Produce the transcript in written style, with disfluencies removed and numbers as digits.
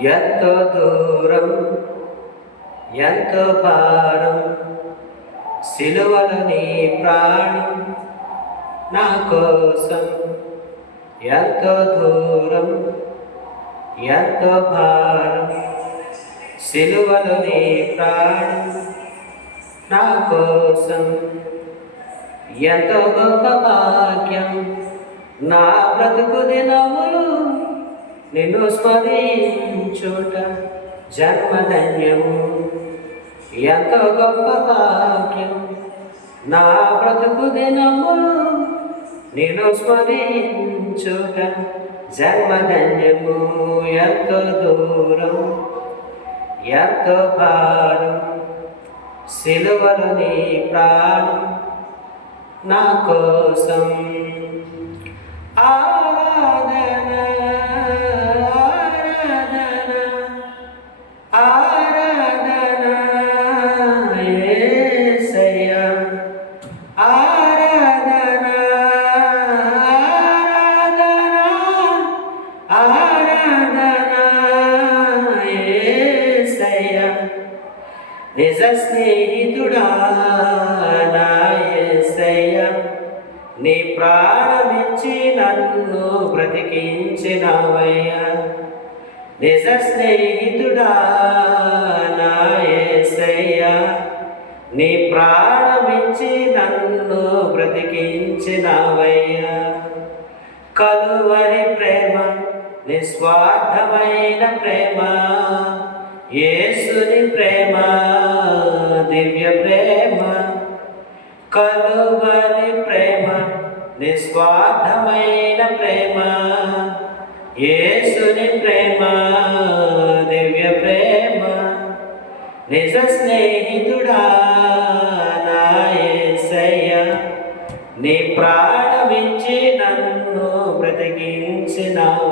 ఎంతో దూరం ఎంతో భారం సిలువలో నీ ప్రాణం నా కోసం. ఎంతో దూరం ఎంతో భారం సిలువలో నీ ప్రాణం నా కోసం. ఎంతో గొప్ప భాగ్యం నా బ్రతుకు దినములు నిన్ను స్మరించుట జన్మధన్యము. ఎంతో గొప్ప భాగ్యం నా బ్రతుకు దినములు నిన్ను స్మరించుట జన్మధన్యము. ఎంతో దూరం ఎంతో భారం సిలువలో నీ ప్రాణం నా కోసం. ఆరాధన ఆరాధన ఆరాధన యేసయ్యా. ఆరాధన ఆరాధన ఆరాధన యేసయ్యా. నిజ స్నేహితుడా నా యేసయ్యా, నీ ప్రాణమిచ్చి నన్ను బ్రతికించినవయ్యా. నిజ స్నేహితుడా నా యేసయ్యా, నీ ప్రాణమిచ్చి నన్ను బ్రతికించినవయ్యా. కలువరి ప్రేమ నిస్వార్థమైన ప్రేమ, యేసుని ప్రేమ దివ్య ప్రేమ. కలువరి ప్రేమ నిస్వార్థమైన ప్రేమ, యేసుని ప్రేమ దివ్య ప్రేమ. నిజ స్నేహితుడా నా యేసయ్యా, నీ ప్రాణమిచ్చి నన్ను బ్రతికించినావు.